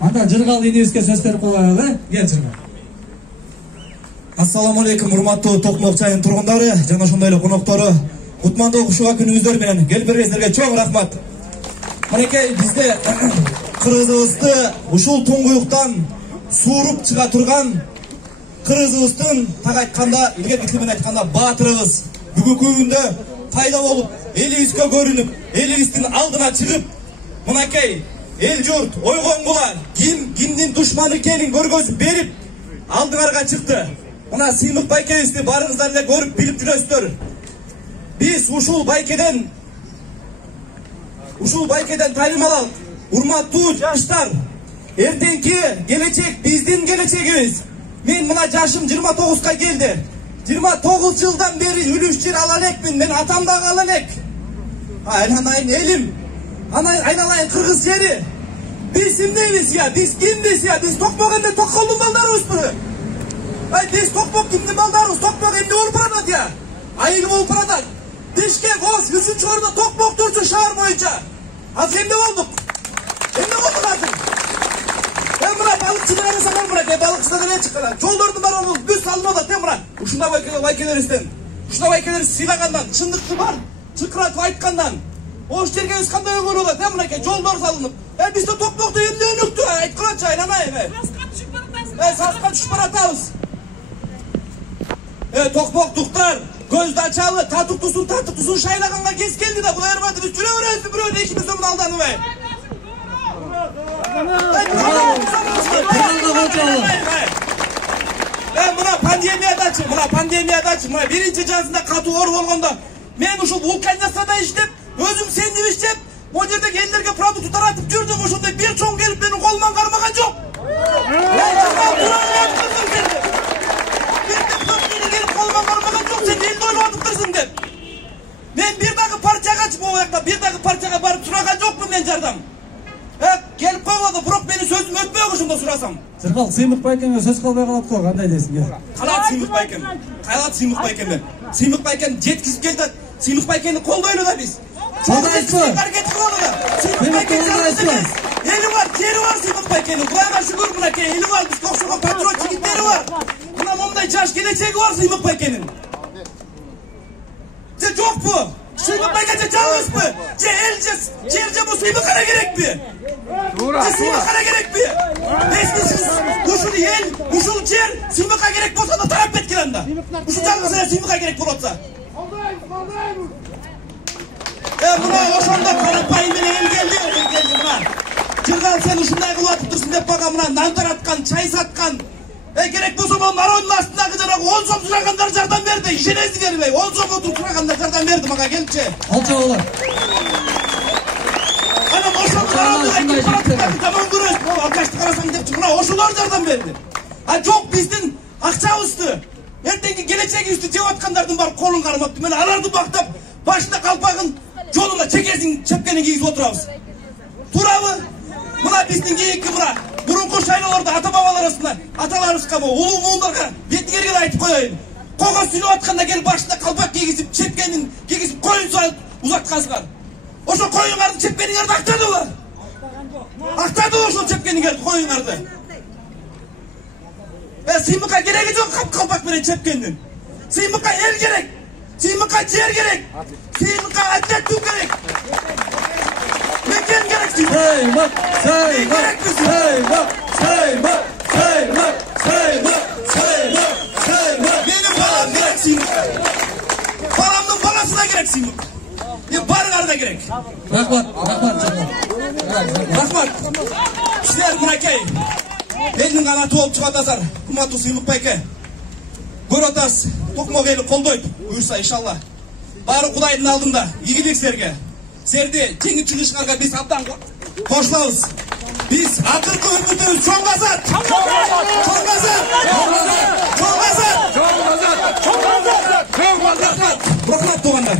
Анда Жыргал инибизге сөз берип коелу. Кел Жыргал. Ассаламу алейкум, урматтуу Токмок чайын тургундары жана ошондой эле коноктору. Кутмандуу кушуга күнүңүздөр менен келип бергениңиздерге чоң рахмат. Мынакей бизде кыргызыбызды ушул туңгуюктан сууруп чыга турган кыргызыбыздын так айтканда, илгерки тил менен айтканда баатырыбыз бүгүнкү күндө пайда болуп, элибизге көрүнүп, элибиздин алдына чыгып, мынакей эл журт ойгонгула кимдин душманы экенин көргөзүп берип алдыңарга чыкты. Мына Сыймык байкебизди баарыңыздар эле көрүп билип жүрөсүздөр. Биз ушул байкеден талим алалык. Урматтуу жаштар, эртеңки келечек биздин келечегибиз. Мен мына жашым 29га келди. 29 жылдан бери үлүш жер ала элекмин. Мен атам дагы ала элек. Айналайын элим, айналайын кыргыз жери. Биз кимдейбиз я? Биз кимбиз я? Биз Токмок эмне Токколдун балдарыбызбы? Биз Токмок кимдин балдарыбыз? Токмок эмне болуп баратат я? Айыл болуп баратат. Бишкек Ош 3-чү орунда Токмок турчу шаар боюнча. Азыр эмне болдук? Эмне болдук азыр? Мына балыкчылар арасынан мына балыкчылар эле чыккан. Жолдордун баары бүт салынып атат мына. Ушундай байкелерибизден. Ушундай байкелерди сыйлагандан, чындыкты бар чыкыратып айткандан. Ош жерге биз кандай көрүп атат, мынакей жолдор салынып. Бизде Токмокто эмне өнүктү? Айткылачы айнанайым. Саска түшүп баратабыз. Токмоктуктар көздү ачалы, татыктусын шайлаганга кез келди да, булар барды биз жүрө беребизби бирөөнү экибиз мына алданыбай. Мына пандемиядачы, мына биринчи жазында катуу оор болгондо мен ушул вулканизацияда иштеп, өзүм сендип иштеп, могу жердеги элдерге продукт таратып жүрдүм. Ошондой бир чоң келип менин колуман кармаган жок. Сен элди ойлоп атыптырсың деп. Мен бир дагы партияга барып сураган жокмун мен жардам. Келип койбоду, бирок менин сөзүм өтпөйт ошондо сурасам. Жыргал, Сыймык байкемге сөз калбай калат го, кандай дейсиң? Калат Сыймык байкем. Калат Сыймык байкем. Сыймык байкем жеткизип келди. Сыймык байкени колдойлу да биз. Колдойсузбу? Аракет кылалы да. Сыймык байкем колдойсузбу? Эли бар, жери бар Сыймык байкенин. Кудайга шүгүр, мынакей эли бар, бизге окшогон патриот жигиттери бар. Мына момундай жаш келечеги бар Сыймык байкенин. Жокпу? Сыймык байкенче жалгызбы? Же эл же бу Сыймык кана керекпи? Сыймык кана керекпи? Ушул эл, ушул жер Сыймыкка керек болсо да тарап кеткен анда. Ушул жалгыз эле Сыймыкка керек болуп атса. Мына ошондо карапайым менен эл келди мына. Жыргал, сен ушундай кылып атыптырсың деп бага мына нан тараткан, чай саткан. Керек болсо могу народдун астындагы жанагы 10 сом сурагандар жардам берди. Ишенесиңерби? 10 сом отуруп сурагандар жардам берди мага, келчи. Алча болот. Анан ошондо жаман көрөсүң, алкашты карасаң депчи, мына ошолор жардам берди. Жок, биздин акчабызды, эртеңки келечегибизди жеп аткандардын бар колун кармаптыр. Мен аларды бактап, башында калпагын, жолуна чепкенин кийгизип отурабыз. Туурабы? Мына биздин кийинки мына мурунку шайлоолордо ата-бабалар арасында аталарыбызга, улуу муундарга бетиңерге айтып коеюн. Кого сүйлөп атканда келип башында калпак кийгизип, чепкенин кийгизип коюн салып узаткансыңар. Ошо коюңарды чепкениңерди актадыбы? Актадыбы ошол чепкениңерди, коюңарды? Сыймыкка кереги жок калпак менен чепкендин. Сыймыкка эл керек. Сыймыкка жер керек. Сыймыкка адилеттүү керек. Мекен керек Сыймык. Менин балам керек Сыймык. Баламдын баласына керек Сыймык. Барыңар да керек. Рахмат. Силер мынакей элдин канаты болуп чыгып атасыздар. Урматтуу Сыймык байке. Көрүп атасыз, Токмок эли колдойт, буюрса иншалла. Баары Кудайдын алдында ийгилик силерге. Силерди жеңип чыгышыңарга биз абдан кошулабыз. Биз акыркы үмүтүбүз чоң азат. Рахмат туугандар.